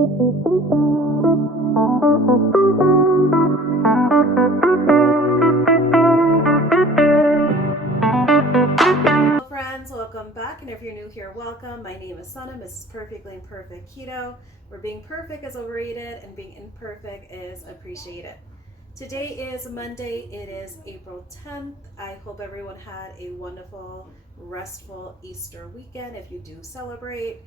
Friends, welcome back, and if you're new here, welcome. My name is Sana, mrs.perfectly.imperfect.keto, where being perfect is overrated and being imperfect is appreciated. Today is Monday. It is April 10th. I hope everyone had a wonderful, restful Easter weekend if you do celebrate.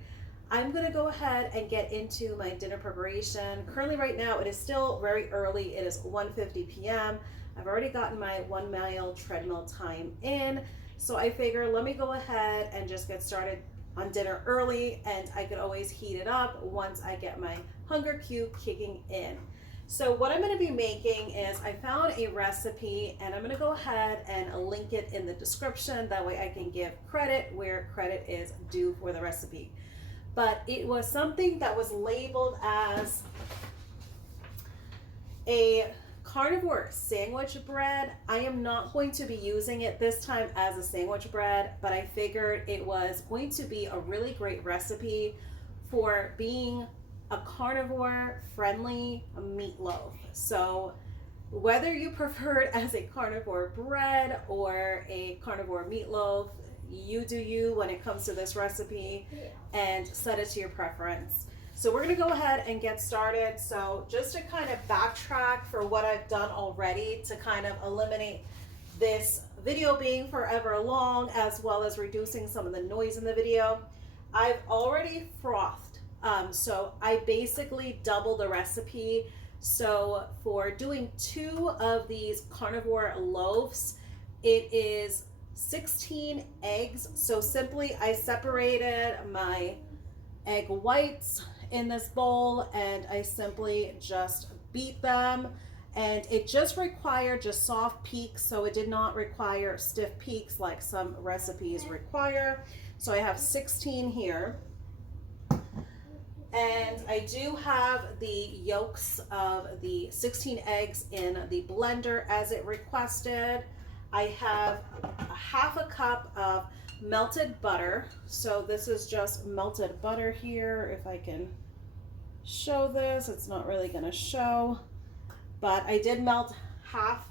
I'm going to go ahead and get into my dinner preparation. Currently right now it is still very early. It is 1:50 p.m. I've already gotten my 1 mile treadmill time in. So I figure let me go ahead and just get started on dinner early, and I could always heat it up once I get my hunger cue kicking in. So what I'm going to be making is I found a recipe, and I'm going to go ahead and link it in the description. That way I can give credit where credit is due for the recipe. But it was something that was labeled as a carnivore sandwich bread. I am not going to be using it this time as a sandwich bread, but I figured it was going to be a really great recipe for being a carnivore friendly meatloaf. So whether you prefer it as a carnivore bread or a carnivore meatloaf, you do you when it comes to this recipe, and set it to your preference. So we're going to go ahead and get started. So just to kind of backtrack for what I've done already to kind of eliminate this video being forever long, as well as reducing some of the noise in the video, I've already frothed. So I basically double the recipe. So for doing 2 of these carnivore loaves, it is 16 eggs. So simply I separated my egg whites in this bowl, and I simply just beat them, and it just required just soft peaks, so it did not require stiff peaks like some recipes require. So I have 16 here, and I do have the yolks of the 16 eggs in the blender as it requested. I have a half a cup of melted butter. So this is just melted butter here. If I can show this, it's not really going to show, but I did melt half.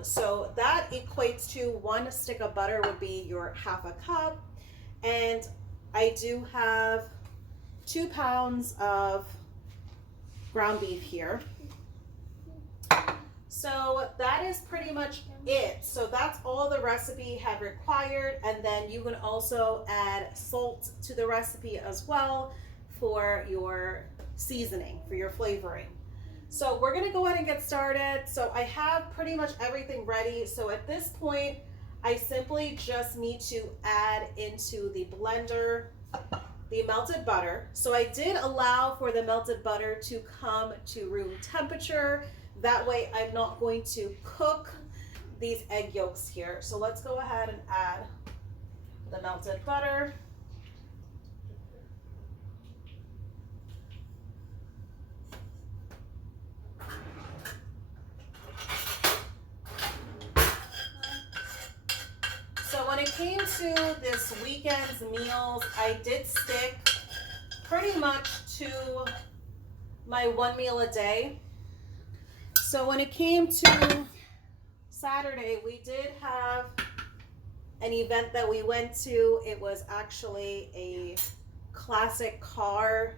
So that equates to 1 stick of butter would be your half a cup. And I do have 2 pounds of ground beef here. So that is pretty much it. So that's all the recipe had required, and then you can also add salt to the recipe as well for your seasoning, for your flavoring. So we're going to go ahead and get started. So I have pretty much everything ready. So at this point I simply just need to add into the blender the melted butter. So I did allow for the melted butter to come to room temperature. That way I'm not going to cook these egg yolks here. So let's go ahead and add the melted butter. So when it came to this weekend's meals, I did stick pretty much to my 1 meal a day. So when it came to Saturday, we did have an event that we went to. It was actually a classic car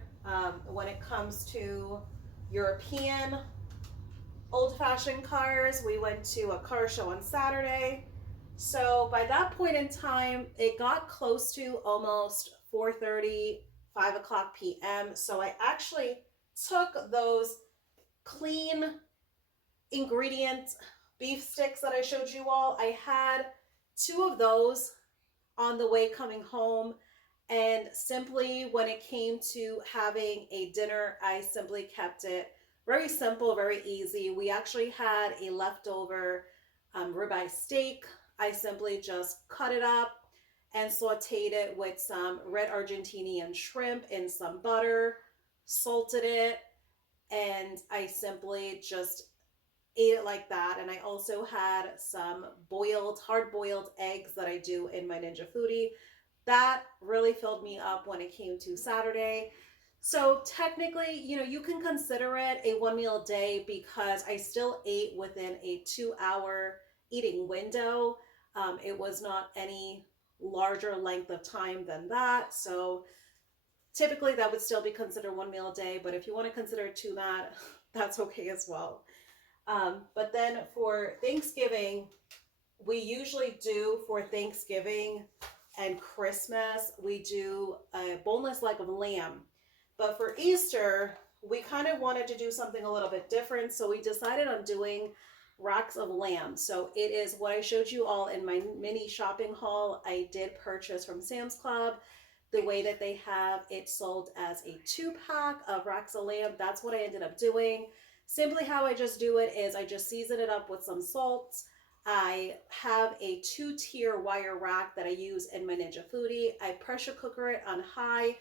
when it comes to European old-fashioned cars. We went to a car show on Saturday. So by that point in time, it got close to almost 4:30, 5 o'clock p.m. So I actually took those clean ingredient beef sticks that I showed you all. I had 2 of those on the way coming home, and simply when it came to having a dinner, I simply kept it very simple, very easy. We actually had a leftover ribeye steak. I simply just cut it up and sauteed it with some red Argentinian shrimp in some butter, salted it, and I simply just ate it like that. And I also had some hard-boiled eggs that I do in my Ninja Foodie. That really filled me up when it came to Saturday. So technically, you can consider it a one meal a day because I still ate within a 2 hour eating window. It was not any larger length of time than that. So typically that would still be considered one meal a day, but if you want to consider it TWOMAD, that's okay as well. But then for Thanksgiving, we usually do for Thanksgiving and Christmas, we do a boneless leg of lamb. But for Easter, we kind of wanted to do something a little bit different. So we decided on doing racks of lamb. So it is what I showed you all in my mini shopping haul. I did purchase from Sam's Club. The way that they have it sold as a 2-pack of racks of lamb, that's what I ended up doing. Simply how I just do it is I just season it up with some salt. I have a 2-tier wire rack that I use in my Ninja Foodie. I pressure cooker it on high.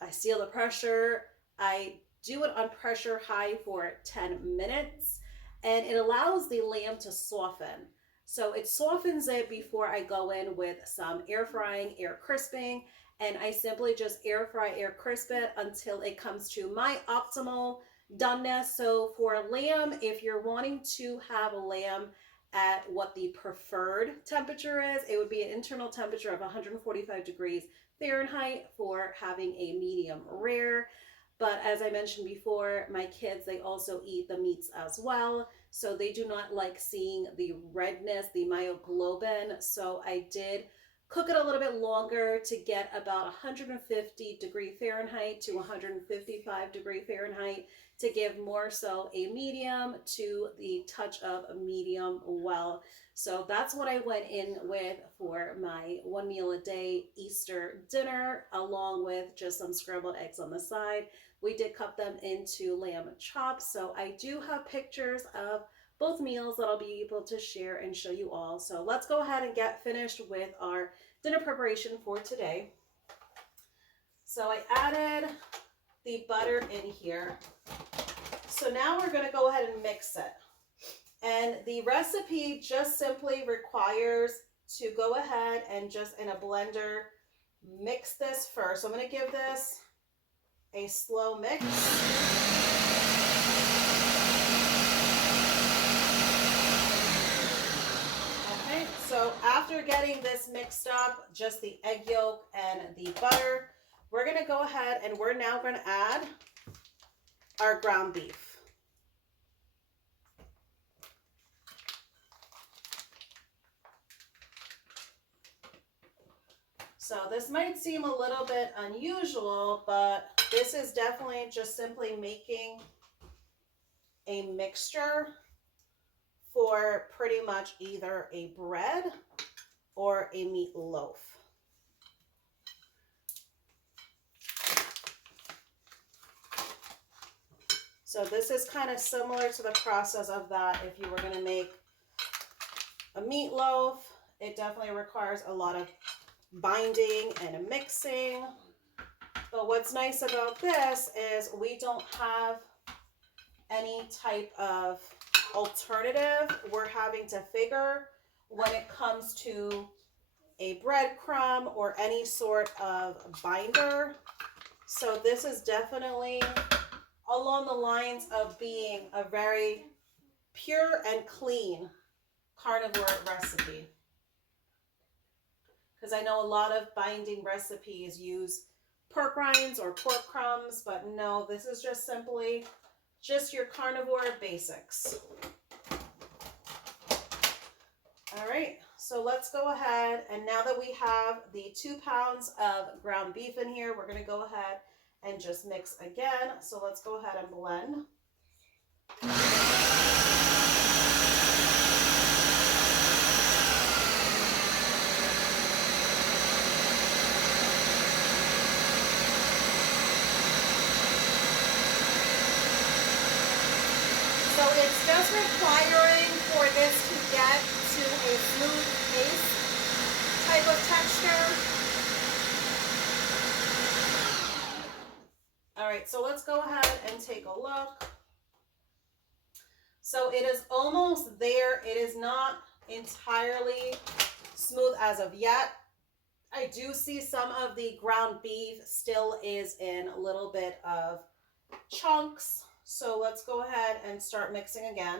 I seal the pressure. I do it on pressure high for 10 minutes, and it allows the lamb to soften. So it softens it before I go in with some air frying, air crisping, and I simply just air fry, air crisp it until it comes to my optimal doneness. So for lamb, if you're wanting to have a lamb at what the preferred temperature is, it would be an internal temperature of 145 degrees Fahrenheit for having a medium rare. But as I mentioned before, my kids, they also eat the meats as well. So they do not like seeing the redness, the myoglobin. So I did cook it a little bit longer to get about 150 degree Fahrenheit to 155 degree Fahrenheit to give more so a medium to the touch of a medium well. So that's what I went in with for my one meal a day Easter dinner, along with just some scrambled eggs on the side. We did cut them into lamb chops. So I do have pictures of both meals that I'll be able to share and show you all. So let's go ahead and get finished with our dinner preparation for today. So I added the butter in here. So now we're going to go ahead and mix it. And the recipe just simply requires to go ahead and just in a blender mix this first. So I'm going to give this a slow mix. Okay, so after getting this mixed up, just the egg yolk and the butter, we're going to go ahead and we're now going to add our ground beef. So this might seem a little bit unusual, but this is definitely just simply making a mixture for pretty much either a bread or a meatloaf. So this is kind of similar to the process of that if you were going to make a meatloaf. It definitely requires a lot of binding and mixing. But what's nice about this is we don't have any type of alternative we're having to figure when it comes to a breadcrumb or any sort of binder. So this is definitely along the lines of being a very pure and clean carnivore recipe. Because I know a lot of binding recipes use pork rinds or pork crumbs, but no, this is just simply just your carnivore basics. All right, so let's go ahead, and now that we have the 2 pounds of ground beef in here, we're going to go ahead and just mix again. So let's go ahead and blend. So it's just requiring for this to get to a smooth paste type of texture. All right, so let's go ahead and take a look. So it is almost there. It is not entirely smooth as of yet. I do see some of the ground beef still is in a little bit of chunks. So let's go ahead and start mixing again.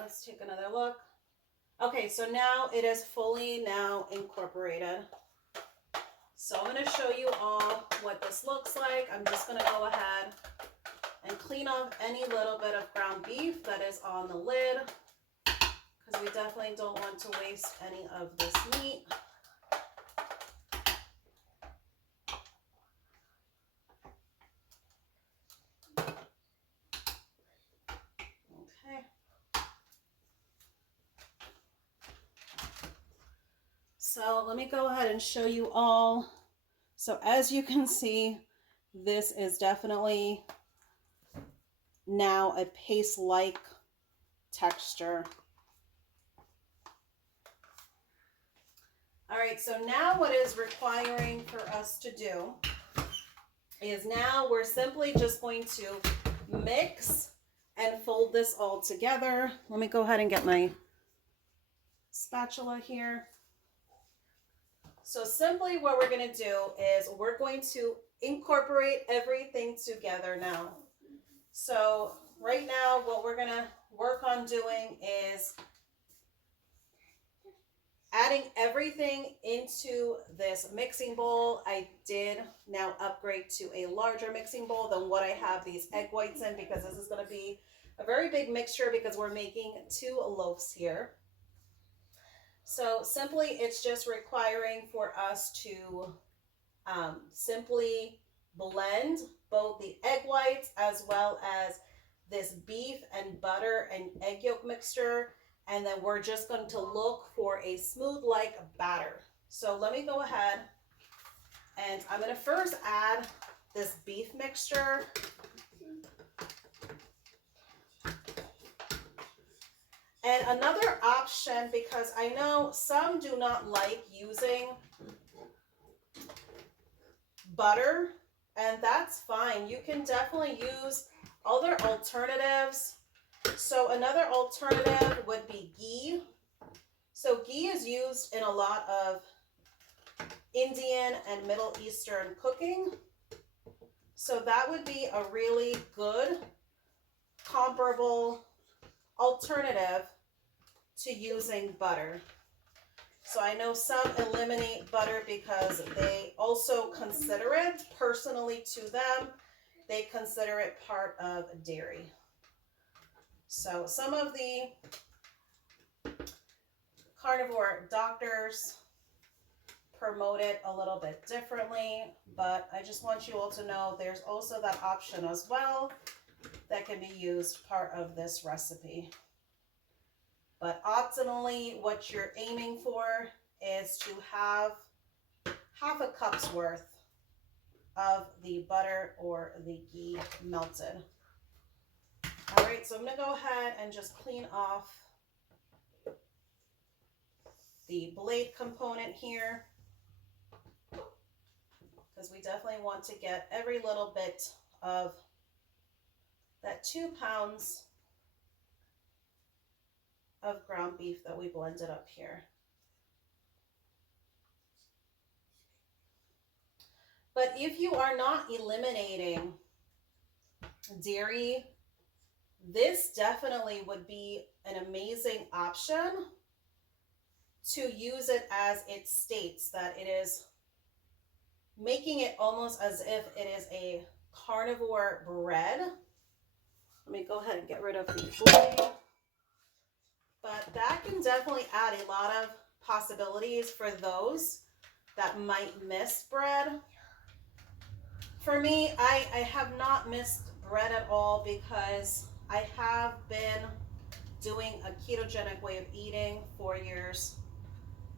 Let's take another look. Okay, so now it is fully now incorporated. So I'm going to show you all what this looks like. I'm just going to go ahead and clean off any little bit of ground beef that is on the lid, because we definitely don't want to waste any of this meat. Okay. So let me go ahead and show you all. So as you can see, this is definitely now a paste-like texture. All right, so now what is requiring for us to do is now we're simply just going to mix and fold this all together. Let me go ahead and get my spatula here. So simply what we're going to do is we're going to incorporate everything together now. So right now what we're going to work on doing is adding everything into this mixing bowl. I did now upgrade to a larger mixing bowl than what I have these egg whites in, because this is going to be a very big mixture because we're making 2 loaves here. So simply it's just requiring for us to simply blend both the egg whites as well as this beef and butter and egg yolk mixture, and then we're just going to look for a smooth like batter. So let me go ahead and I'm going to first add this beef mixture. And another option, because I know some do not like using butter, and that's fine. You can definitely use other alternatives. So another alternative would be ghee. So ghee is used in a lot of Indian and Middle Eastern cooking. So that would be a really good comparable alternative to using butter. So I know some eliminate butter because they also consider it, personally to them, they consider it part of dairy. So some of the carnivore doctors promote it a little bit differently, but I just want you all to know there's also that option as well that can be used part of this recipe. But optimally, what you're aiming for is to have half a cup's worth of the butter or the ghee melted. All right, so I'm going to go ahead and just clean off the blade component here, because we definitely want to get every little bit of that 2 pounds of ground beef that we blended up here. But if you are not eliminating dairy, this definitely would be an amazing option to use it as it states, that it is making it almost as if it is a carnivore bread. Let me go ahead and get rid of the blade. But that can definitely add a lot of possibilities for those that might miss bread. For me, I have not missed bread at all, because I have been doing a ketogenic way of eating for years.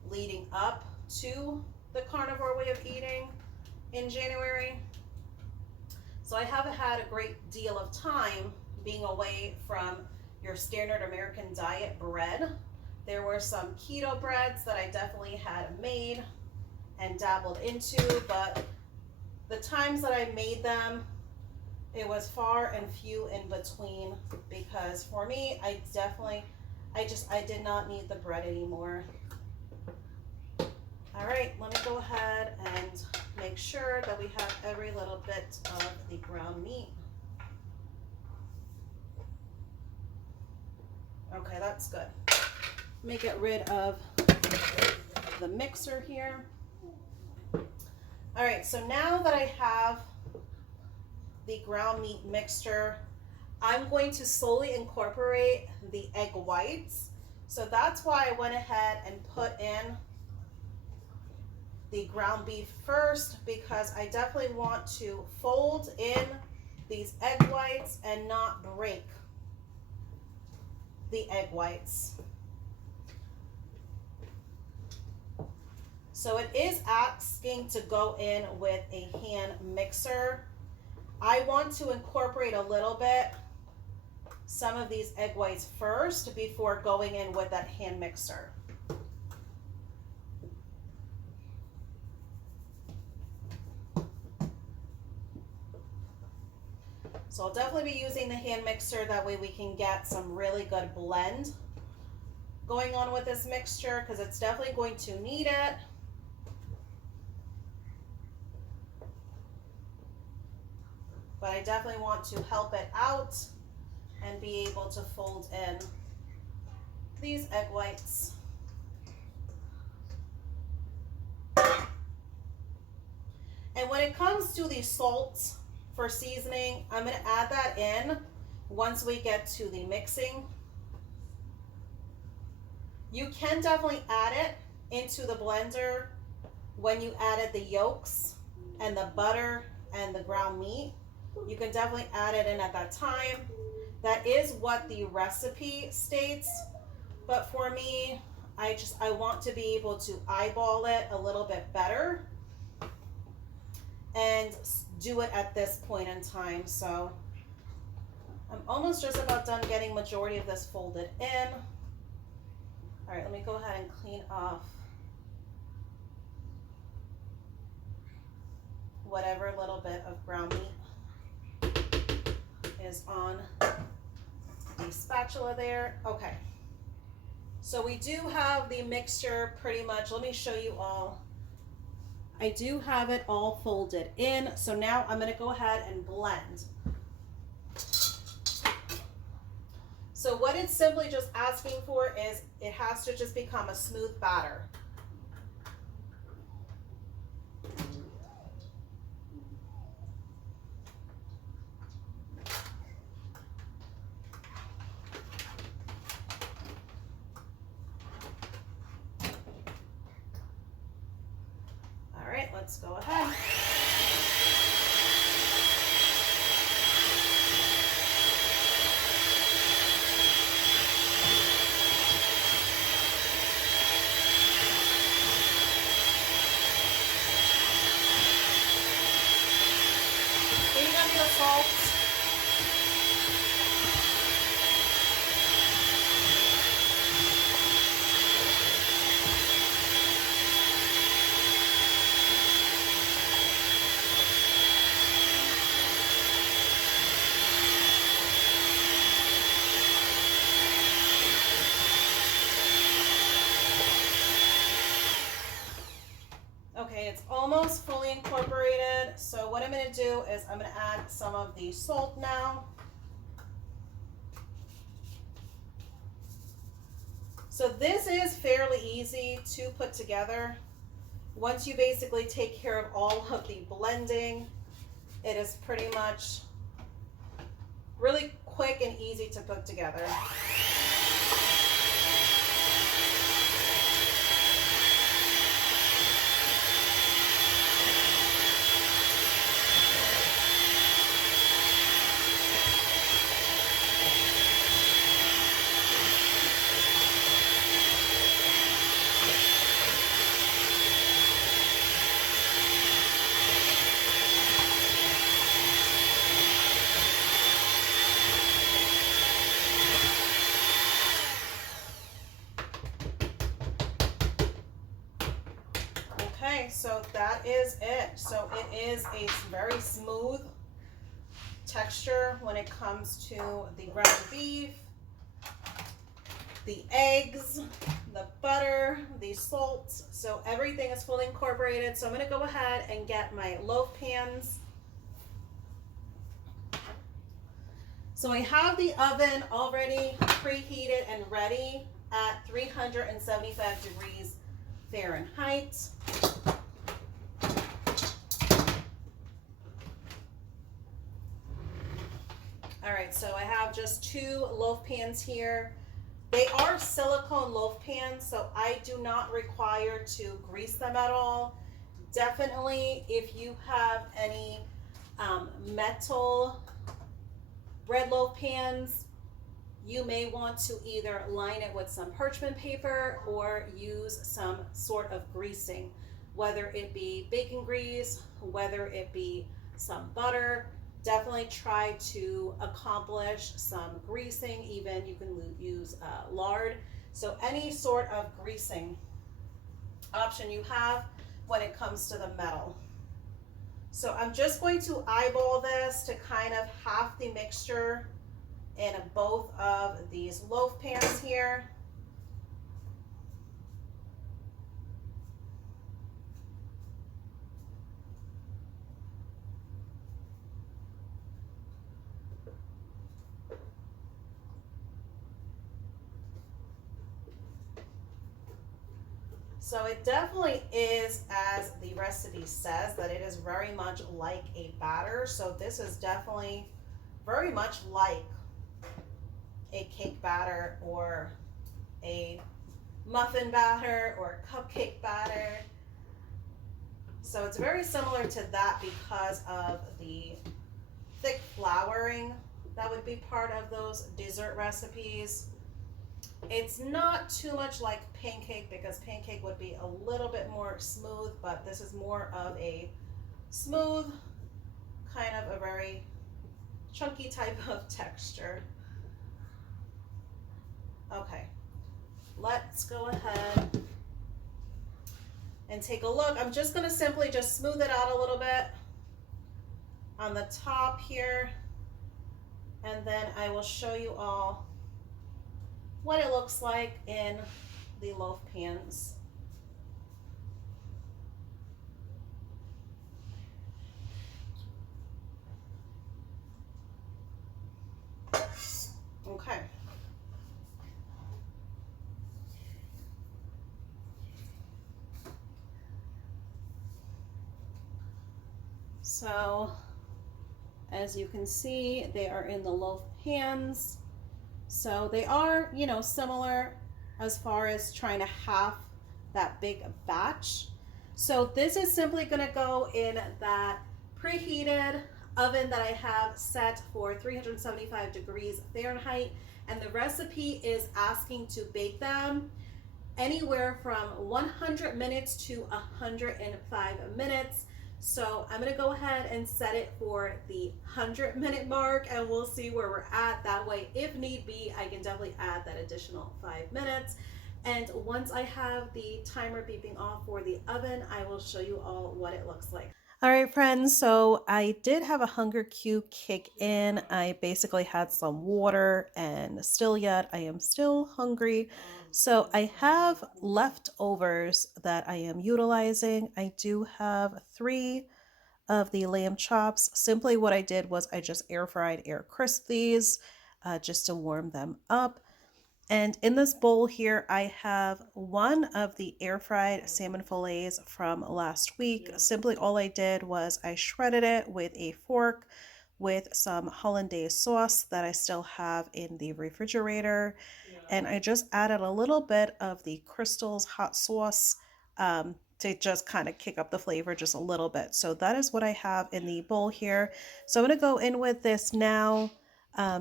leading up to the carnivore way of eating in January. So I haven't had a great deal of time being away from your standard American diet bread. There were some keto breads that I definitely had made and dabbled into, but the times that I made them, it was far and few in between, because for me, I did not need the bread anymore. All right, let me go ahead and make sure that we have every little bit of the ground meat. Okay, that's good. Let me get rid of the mixer here. All right, so now that I have the ground meat mixture, I'm going to slowly incorporate the egg whites. So that's why I went ahead and put in the ground beef first, because I definitely want to fold in these egg whites and not break the egg whites. So it is asking to go in with a hand mixer. I want to incorporate a little bit, some of these egg whites first before going in with that hand mixer. So I'll definitely be using the hand mixer, that way we can get some really good blend going on with this mixture, because it's definitely going to need it. But I definitely want to help it out and be able to fold in these egg whites. And when it comes to the salt for seasoning, I'm going to add that in once we get to the mixing. You can definitely add it into the blender when you added the yolks and the butter and the ground meat. You can definitely add it in at that time. That is what the recipe states, but for me, I want to be able to eyeball it a little bit better and do it at this point in time. So I'm almost just about done getting majority of this folded in. All right, let me go ahead and clean off whatever little bit of ground meat is on the spatula there. Okay, so we do have the mixture pretty much. Let me show you all. I do have it all folded in. So now I'm going to go ahead and blend. So what it's simply just asking for is it has to just become a smooth batter. Let's go ahead. Then you're gonna need a salt. Okay, it's almost fully incorporated. So what I'm going to do is I'm going to add some of the salt now. So this is fairly easy to put together. Once you basically take care of all of the blending, it is pretty much really quick and easy to put together. is it. So it is a very smooth texture when it comes to the ground beef, the eggs, the butter, the salt. So everything is fully incorporated. So I'm going to go ahead and get my loaf pans. So I have the oven already preheated and ready at 375 degrees Fahrenheit. All right, so I have just 2 loaf pans here. They are silicone loaf pans, so I do not require to grease them at all. Definitely, if you have any metal bread loaf pans, you may want to either line it with some parchment paper or use some sort of greasing, whether it be bacon grease, whether it be some butter. Definitely try to accomplish some greasing. Even you can use lard. So any sort of greasing option you have when it comes to the metal. So I'm just going to eyeball this to kind of half the mixture in both of these loaf pans here. So it definitely is, as the recipe says, that it is very much like a batter. So this is definitely very much like a cake batter or a muffin batter or cupcake batter. So it's very similar to that because of the thick flouring that would be part of those dessert recipes. It's not too much like pancake because pancake would be a little bit more smooth, but this is more of a smooth, kind of a very chunky type of texture. Okay, let's go ahead and take a look. I'm just going to simply just smooth it out a little bit on the top here, and then I will show you all what it looks like in the loaf pans. Okay. So as you can see, they are in the loaf pans. So they are, you know, similar as far as trying to half that big batch. So this is simply going to go in that preheated oven that I have set for 375 degrees Fahrenheit. And the recipe is asking to bake them anywhere from 100 minutes to 105 minutes. So I'm going to go ahead and set it for the 100-minute mark, and we'll see where we're at. That way, if need be, I can definitely add that additional 5 minutes. And once I have the timer beeping off for the oven, I will show you all what it looks like. All right, friends, so I did have a hunger cue kick in. I basically had some water, and still yet I am still hungry. So I have leftovers that I am utilizing. I do have 3 of the lamb chops. Simply what I did was I just air fried, air crisped these just to warm them up. And in this bowl here, I have 1 of the air fried salmon fillets from last week. Simply all I did was I shredded it with a fork with some hollandaise sauce that I still have in the refrigerator. And I just added a little bit of the Crystal's hot sauce to just kind of kick up the flavor just a little bit. So that is what I have in the bowl here. So I'm going to go in with this now.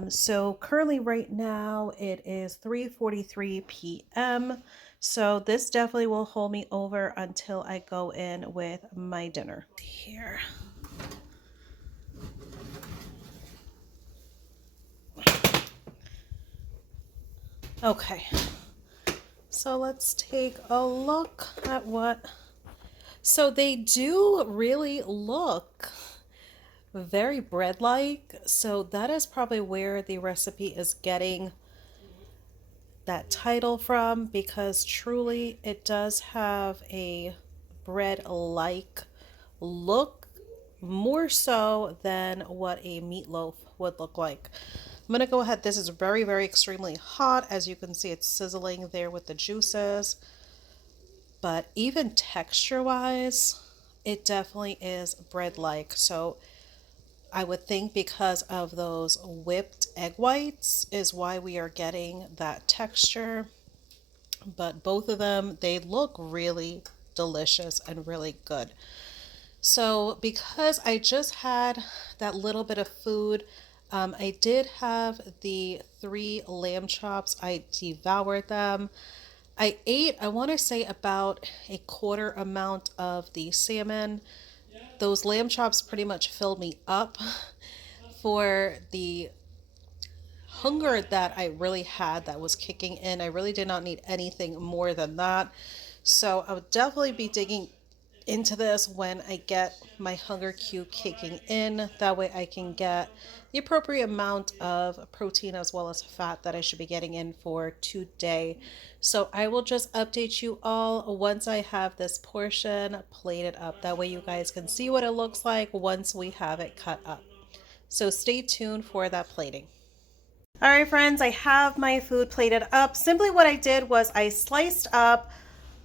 So currently right now it is 3:43 p.m. So this definitely will hold me over until I go in with my dinner here. Okay, so let's take a look at what. So they do really look very bread-like. So that is probably where the recipe is getting that title from, because truly it does have a bread-like look, more so than what a meatloaf would look like. I'm gonna go ahead. This is very, very extremely hot. As you can see, it's sizzling there with the juices. But even texture-wise, it definitely is bread-like. So I would think because of those whipped egg whites is why we are getting that texture. But both of them, they look really delicious and really good. So because I just had that little bit of food, I did have the 3 lamb chops. I devoured them. I ate, I want to say, about a quarter amount of the salmon. Those lamb chops pretty much filled me up for the hunger that I really had that was kicking in. I really did not need anything more than that. So I would definitely be digging into this when I get my hunger cue kicking in. That way I can get the appropriate amount of protein as well as fat that I should be getting in for today. So I will just update you all once I have this portion plated up. That way you guys can see what it looks like once we have it cut up. So stay tuned for that plating. All right, friends, I have my food plated up. Simply what I did was I sliced up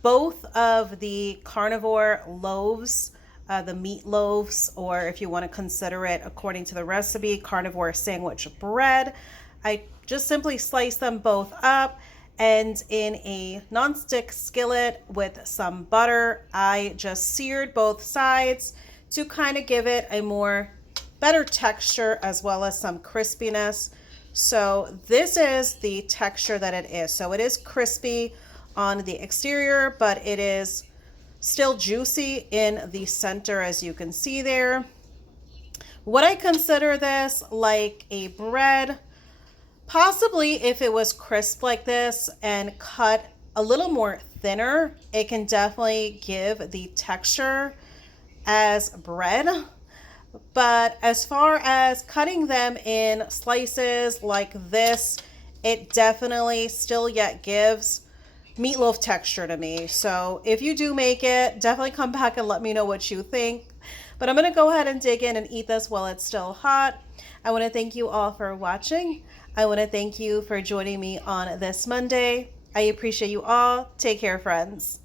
both of the carnivore loaves, the meat loaves, or if you want to consider it according to the recipe, carnivore sandwich bread. I just simply sliced them both up, and in a nonstick skillet with some butter, I just seared both sides to kind of give it a more better texture as well as some crispiness. So this is the texture that it is. So it is crispy on the exterior, but it is still juicy in the center, as you can see there. Would I consider this like a bread? Possibly. If it was crisp like this and cut a little more thinner, it can definitely give the texture as bread. But as far as cutting them in slices like this, it definitely still yet gives meatloaf texture to me. So if you do make it, definitely come back and let me know what you think. But I'm going to go ahead and dig in and eat this while it's still hot. I want to thank you all for watching. I want to thank you for joining me on this Monday. I appreciate you all. Take care, friends.